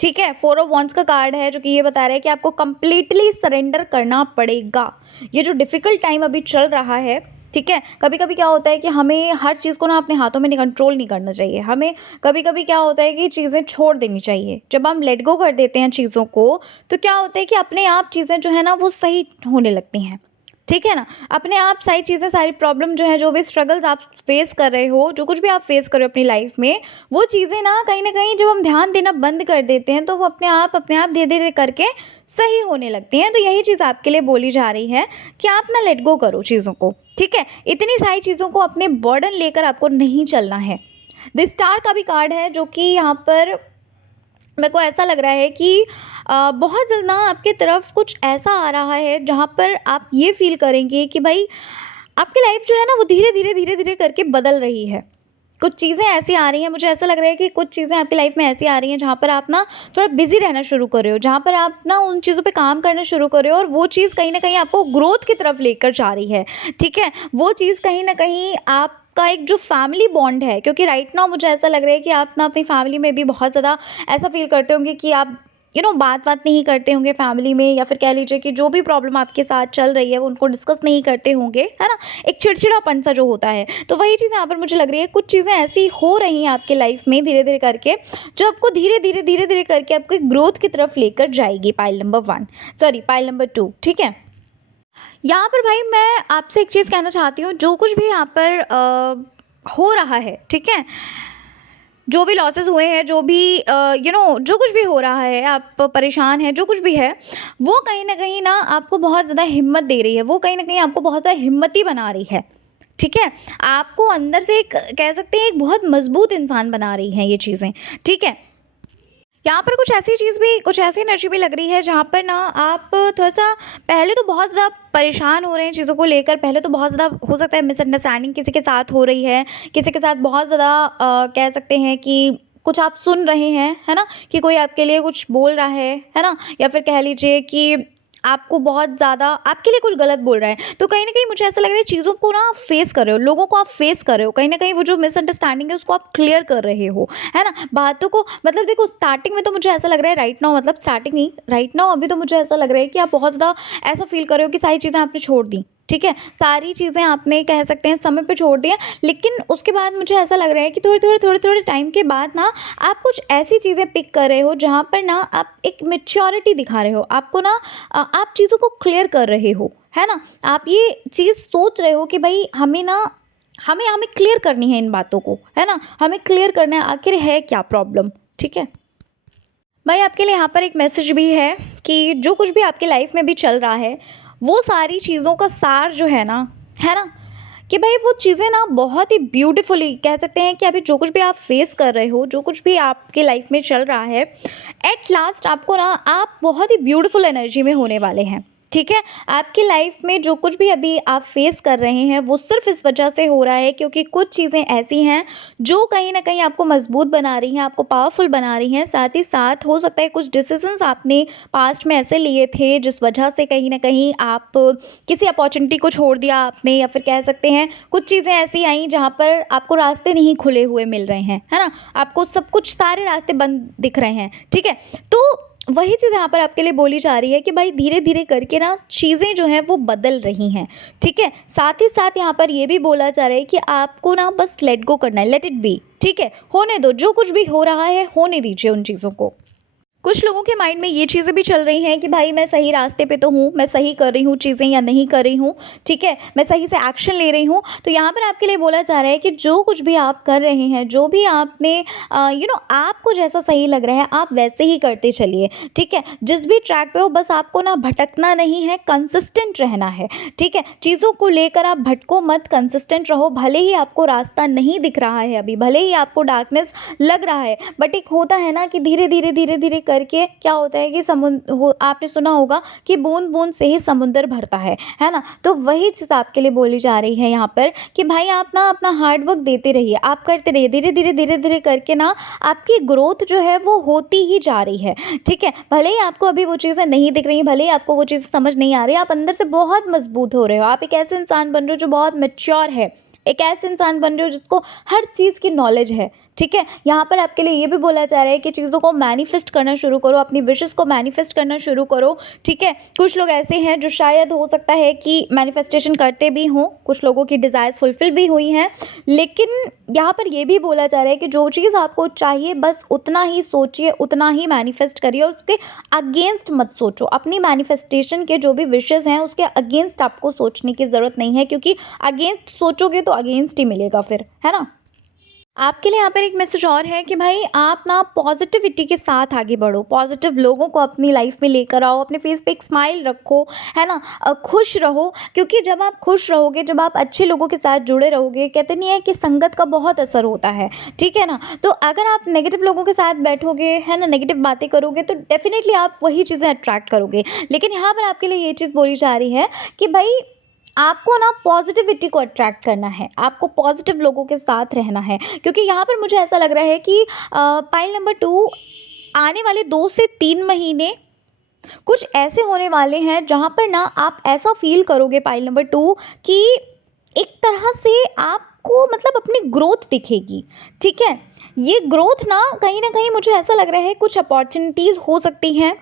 ठीक है? 4 ऑफ वांड्स का कार्ड है जो कि ये बता रहा है कि आपको कंप्लीटली सरेंडर करना पड़ेगा। ये जो डिफ़िकल्ट टाइम अभी चल रहा है, ठीक है? कभी-कभी क्या होता है कि हमें हर चीज़ को ना अपने हाथों में कंट्रोल नहीं करना चाहिए। हमें कभी-कभी क्या होता है कि चीज़ें छोड़ देनी चाहिए। जब हम लेट गो कर देते हैं चीज़ों को, तो क्या होता है कि अपने आप चीज़ें जो है ना वो सही होने लगती हैं। ठीक है ना? अपने आप सारी चीज़ें, सारी प्रॉब्लम जो है, जो भी स्ट्रगल्स आप फेस कर रहे हो, जो कुछ भी आप फेस कर रहे हो अपनी लाइफ में, वो चीज़ें ना कहीं न कहीं जब हम ध्यान देना बंद कर देते हैं, तो वो अपने आप धीरे-धीरे करके सही होने लगती हैं। तो यही चीज़ आपके लिए बोली जा रही है कि आप ना लेट गो करो चीज़ों को, ठीक है? इतनी सारी चीज़ों को अपने बर्डन लेकर आपको नहीं चलना है। द स्टार का भी कार्ड है जो कि यहाँ पर मेरे को ऐसा लग रहा है कि बहुत जल्द ना आपकी तरफ कुछ ऐसा आ रहा है जहाँ पर आप ये फ़ील करेंगे कि भाई आपकी लाइफ जो है ना वो धीरे-धीरे करके बदल रही है। कुछ चीज़ें ऐसी आ रही हैं, मुझे ऐसा लग रहा है कि कुछ चीज़ें आपकी लाइफ में ऐसी आ रही हैं जहाँ पर आप ना थोड़ा बिज़ी रहना शुरू कर रहे हो, जहाँ पर आप ना उन चीज़ों पे काम करना शुरू कर रहे हो और वो चीज़ कहीं न कहीं आपको ग्रोथ की तरफ लेकर जा रही है, ठीक है? वो चीज़ कहीं न कहीं आपका एक जो फैमिली बॉन्ड है, क्योंकि राइट नाउ मुझे ऐसा लग रहा है कि आप ना अपनी फैमिली में भी बहुत ज़्यादा ऐसा फ़ील करते होंगे कि आप बात नहीं करते होंगे फैमिली में, या फिर कह लीजिए कि जो भी प्रॉब्लम आपके साथ चल रही है वो उनको डिस्कस नहीं करते होंगे, है ना? एक चिड़चिड़ापन सा जो होता है, तो वही चीज़ यहाँ पर मुझे लग रही है, कुछ चीज़ें ऐसी हो रही हैं आपकी लाइफ में धीरे-धीरे करके, जो आपको धीरे-धीरे करके आपकी ग्रोथ की तरफ लेकर जाएगी। Pile number 1 sorry pile number 2, ठीक है? यहाँ पर भाई मैं आपसे एक चीज़ कहना चाहती हूँ, जो कुछ भी यहाँ पर हो रहा है, ठीक है? जो भी लॉसेस हुए हैं, जो भी जो कुछ भी हो रहा है, आप परेशान हैं, जो कुछ भी है, वो कहीं न कहीं ना आपको बहुत ज़्यादा हिम्मत दे रही है, वो कहीं न कहीं आपको बहुत ज़्यादा हिम्मती बना रही है, ठीक है? आपको अंदर से एक कह सकते हैं एक बहुत मज़बूत इंसान बना रही हैं ये चीज़ें, ठीक है? यहाँ पर कुछ ऐसी एनर्जी भी लग रही है जहाँ पर ना आप थोड़ा-सा पहले तो बहुत ज़्यादा परेशान हो रहे हैं चीज़ों को लेकर, पहले तो बहुत ज़्यादा हो सकता है मिसअंडरस्टैंडिंग किसी के साथ हो रही है, किसी के साथ बहुत ज़्यादा कह सकते हैं कि कुछ आप सुन रहे हैं, है ना? कि कोई आपके लिए कुछ बोल रहा है ना? या फिर कह लीजिए कि आपको बहुत ज़्यादा आपके लिए कुछ गलत बोल रहा है। तो कहीं न कहीं मुझे ऐसा लग रहा है चीज़ों को ना फ़ेस कर रहे हो, लोगों को आप फ़ेस कर रहे हो। कहीं न कहीं वो जो मिसअंडरस्टैंडिंग है उसको आप क्लियर कर रहे हो, है ना? बातों को मतलब देखो स्टार्टिंग में तो मुझे ऐसा लग रहा है राइट नाउ मतलब स्टार्टिंग नहीं, राइट नाउ अभी तो मुझे ऐसा लग रहा है कि आप बहुत ज़्यादा ऐसा फ़ील कर रहे हो कि सारी चीज़ें आपने छोड़ दी, ठीक है? सारी चीज़ें आपने कह सकते हैं समय पे छोड़ दिया, लेकिन उसके बाद मुझे ऐसा लग रहा है कि थोड़े-थोड़े टाइम के बाद ना आप कुछ ऐसी चीज़ें पिक कर रहे हो जहाँ पर ना आप एक मैच्योरिटी दिखा रहे हो। आपको ना आप चीज़ों को क्लियर कर रहे हो, है ना? आप ये चीज़ सोच रहे हो कि भई हमें ना हमें हमें क्लियर करनी है इन बातों को, है ना? हमें क्लियर करना है आखिर है क्या प्रॉब्लम, ठीक है? भाई आपके लिए यहाँ पर एक मैसेज भी है कि जो कुछ भी आपकी लाइफ में भी चल रहा है, वो सारी चीज़ों का सार जो है ना? कि भाई वो चीज़ें ना बहुत ही ब्यूटीफुली कह सकते हैं कि अभी जो कुछ भी आप फेस कर रहे हो, जो कुछ भी आपके लाइफ में चल रहा है, एट लास्ट आपको ना आप बहुत ही ब्यूटीफुल एनर्जी में होने वाले हैं, ठीक है? आपकी लाइफ में जो कुछ भी अभी आप फेस कर रहे हैं, वो सिर्फ़ इस वजह से हो रहा है क्योंकि कुछ चीज़ें ऐसी हैं जो कहीं न कहीं आपको मजबूत बना रही हैं, आपको पावरफुल बना रही हैं। साथ ही साथ हो सकता है कुछ डिसीज़न्स आपने पास्ट में ऐसे लिए थे जिस वजह से कहीं न कहीं आप किसी अपॉर्च्युनिटी को छोड़ दिया आपने, या फिर कह सकते हैं कुछ चीज़ें ऐसी आईं जहाँ पर आपको रास्ते नहीं खुले हुए मिल रहे हैं, है ना? आपको सब कुछ सारे रास्ते बंद दिख रहे हैं, ठीक है? तो वही चीज़ यहाँ पर आपके लिए बोली जा रही है कि भाई धीरे-धीरे करके ना चीज़ें जो हैं वो बदल रही हैं, ठीक है? साथ ही साथ यहाँ पर ये भी बोला जा रहा है कि आपको ना बस लेट गो करना है, लेट इट बी, ठीक है? होने दो, जो कुछ भी हो रहा है होने दीजिए उन चीज़ों को। कुछ लोगों के माइंड में ये चीज़ें भी चल रही हैं कि भाई मैं सही रास्ते पे तो हूँ, मैं सही कर रही हूँ चीज़ें या नहीं कर रही हूँ, ठीक है? मैं सही से एक्शन ले रही हूँ। तो यहाँ पर आपके लिए बोला जा रहा है कि जो कुछ भी आप कर रहे हैं, जो भी आपने आपको जैसा सही लग रहा है, आप वैसे ही करते चलिए, ठीक है? जिस भी ट्रैक पे हो बस आपको ना भटकना नहीं है, कंसिस्टेंट रहना है, ठीक है? चीज़ों को लेकर आप भटको मत, कंसिस्टेंट रहो। भले ही आपको रास्ता नहीं दिख रहा है अभी, भले ही आपको डार्कनेस लग रहा है, बट एक होता है ना कि धीरे-धीरे करके क्या होता है कि आपने सुना होगा कि बूंद-बूंद से ही समुंदर भरता है ना? तो वही चीज़ आपके लिए बोली जा रही है यहाँ पर कि भाई आप ना अपना हार्ड वर्क देते रहिए, आप करते रहिए, धीरे-धीरे करके ना आपकी ग्रोथ जो है वो होती ही जा रही है, ठीक है? भले ही आपको अभी वो चीज़ें नहीं दिख रही हैं, भले ही आपको वो चीज़ें समझ नहीं आ रही, आप अंदर से बहुत मजबूत हो रहे हो, आप एक ऐसे इंसान बन रहे हो जो बहुत मैच्योर है, एक ऐसे इंसान बन रहे हो जिसको हर चीज़ की नॉलेज है, ठीक है? यहाँ पर आपके लिए ये भी बोला जा रहा है कि चीज़ों को मैनिफेस्ट करना शुरू करो, अपनी विशेज़ को मैनिफेस्ट करना शुरू करो, ठीक है? कुछ लोग ऐसे हैं जो शायद हो सकता है कि मैनिफेस्टेशन करते भी हों, कुछ लोगों की डिज़ायर्स फुलफ़िल भी हुई हैं, लेकिन यहाँ पर ये भी बोला जा रहा है कि जो चीज़ आपको चाहिए बस उतना ही सोचिए, उतना ही मैनिफेस्ट करिए और उसके अगेंस्ट मत सोचो। अपनी मैनिफेस्टेशन के जो भी विशेज़ हैं उसके अगेंस्ट आपको सोचने की ज़रूरत नहीं है, क्योंकि अगेंस्ट सोचोगे तो अगेंस्ट ही मिलेगा फिर, है ना? आपके लिए यहाँ पर एक मैसेज और है कि भाई आप ना पॉजिटिविटी के साथ आगे बढ़ो, पॉजिटिव लोगों को अपनी लाइफ में लेकर आओ, अपने फेस पे एक स्माइल रखो, है ना? खुश रहो, क्योंकि जब आप खुश रहोगे, जब आप अच्छे लोगों के साथ जुड़े रहोगे, कहते नहीं है कि संगत का बहुत असर होता है, ठीक है ना? तो अगर आप नेगेटिव लोगों के साथ बैठोगे, है ना, नेगेटिव बातें करोगे तो डेफिनेटली आप वही चीज़ें अट्रैक्ट करोगे। लेकिन यहाँ पर आपके लिए ये चीज़ बोली जा रही है कि भाई आपको ना पॉजिटिविटी को अट्रैक्ट करना है, आपको पॉजिटिव लोगों के साथ रहना है, क्योंकि यहाँ पर मुझे ऐसा लग रहा है कि पाइल नंबर 2 आने वाले 2 से 3 महीने कुछ ऐसे होने वाले हैं जहाँ पर ना आप ऐसा फ़ील करोगे पाइल नंबर 2 कि एक तरह से आपको मतलब अपनी ग्रोथ दिखेगी, ठीक है? ये ग्रोथ ना कहीं मुझे ऐसा लग रहा है कुछ अपॉर्चुनिटीज़ हो सकती हैं,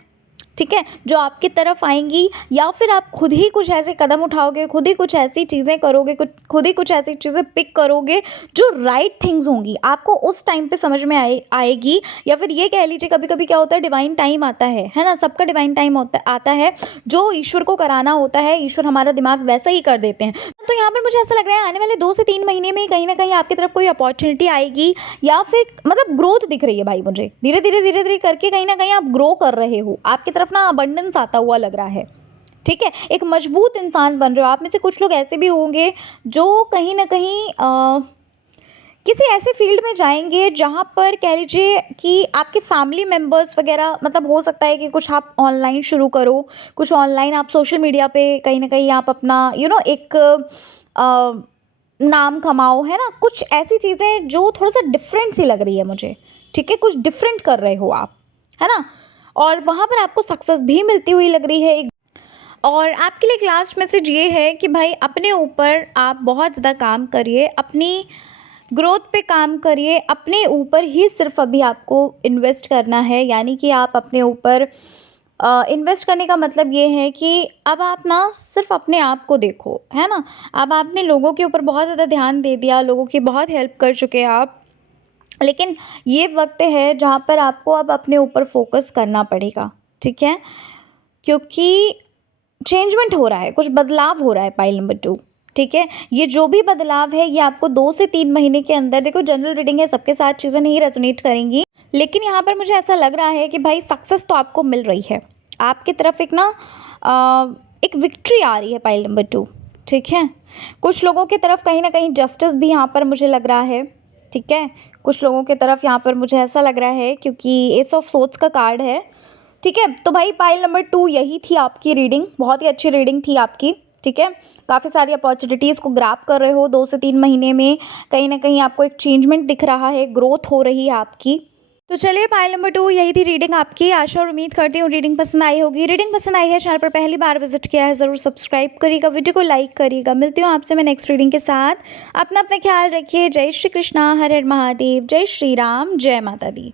ठीक है, जो आपकी तरफ आएँगी, या फिर आप खुद ही कुछ ऐसे कदम उठाओगे, खुद ही कुछ ऐसी चीज़ें करोगे, कुछ खुद ही कुछ ऐसी चीज़ें पिक करोगे जो राइट थिंग्स होंगी, आपको उस टाइम पे समझ में आएगी। या फिर ये कह लीजिए कभी-कभी क्या होता है, डिवाइन टाइम आता है ना? सबका डिवाइन टाइम आता है, जो ईश्वर को कराना होता है, ईश्वर हमारा दिमाग वैसा ही कर देते हैं। तो यहाँ पर मुझे ऐसा लग रहा है आने वाले 2 से 3 महीने में कहीं न कहीं आपकी तरफ कोई अपॉर्च्युनिटी आएगी, या फिर मतलब ग्रोथ दिख रही है भाई मुझे। धीरे-धीरे करके कहीं न कहीं आप ग्रो कर रहे हो। आपकी तरफ ना अबंडेंस आता हुआ लग रहा है, ठीक है? एक मजबूत इंसान बन रहे हो। आप में से कुछ लोग ऐसे भी होंगे जो कहीं न कहीं किसी ऐसे फील्ड में जाएँगे जहाँ पर कह लीजिए कि आपके फैमिली मेंबर्स वग़ैरह, मतलब हो सकता है कि कुछ आप ऑनलाइन शुरू करो, कुछ ऑनलाइन आप सोशल मीडिया पे कहीं न कहीं आप अपना एक नाम कमाओ, है ना? कुछ ऐसी चीज़ें जो थोड़ा-सा डिफरेंट सी लग रही है मुझे, ठीक है? कुछ डिफरेंट कर रहे हो आप, है ना? और वहाँ पर आपको सक्सेस भी मिलती हुई लग रही है। और आपके लिए एक लास्ट मैसेज ये है कि भाई अपने ऊपर आप बहुत ज़्यादा काम करिए, अपनी ग्रोथ पे काम करिए, अपने ऊपर ही सिर्फ अभी आपको इन्वेस्ट करना है। यानी कि आप अपने ऊपर इन्वेस्ट करने का मतलब ये है कि अब आप ना सिर्फ अपने आप को देखो, है ना? अब आपने लोगों के ऊपर बहुत ज़्यादा ध्यान दे दिया, लोगों की बहुत हेल्प कर चुके हैं आप, लेकिन ये वक्त है जहाँ पर आपको अब अपने ऊपर फोकस करना पड़ेगा, ठीक है? क्योंकि चेंजमेंट हो रहा है, कुछ बदलाव हो रहा है पाइल नंबर 2, ठीक है? ये जो भी बदलाव है ये आपको 2 से 3 महीने के अंदर, देखो जनरल रीडिंग है, सबके साथ चीज़ें नहीं रेज़ोनेट करेंगी, लेकिन यहाँ पर मुझे ऐसा लग रहा है कि भाई सक्सेस तो आपको मिल रही है। आपकी तरफ एक ना एक विक्ट्री आ रही है पाइल नंबर 2, ठीक है? कुछ लोगों की तरफ कहीं न कहीं जस्टिस भी यहाँ पर मुझे लग रहा है, ठीक है? कुछ लोगों की तरफ यहाँ पर मुझे ऐसा लग रहा है, क्योंकि एस ऑफ सोर्ड्स का कार्ड है, ठीक है? तो भाई पाइल नंबर 2 यही थी आपकी रीडिंग, बहुत ही अच्छी रीडिंग थी आपकी, ठीक है? काफ़ी सारी अपॉर्चुनिटीज़ को ग्रैब कर रहे हो 2 से 3 महीने में, कहीं न कहीं आपको एक चेंजमेंट दिख रहा है, ग्रोथ हो रही है आपकी। तो चलिए पाइल नंबर 2 यही थी रीडिंग आपकी। आशा और उम्मीद करती हूँ रीडिंग पसंद आई होगी। रीडिंग पसंद आई है, चैनल पर पहली बार विजिट किया है, ज़रूर सब्सक्राइब करिएगा, वीडियो को लाइक करिएगा। मिलती हूँ आपसे मैं नेक्स्ट रीडिंग के साथ। अपना ख्याल रखिए। जय श्री कृष्णा, हर हर महादेव, जय श्री राम, जय माता दी।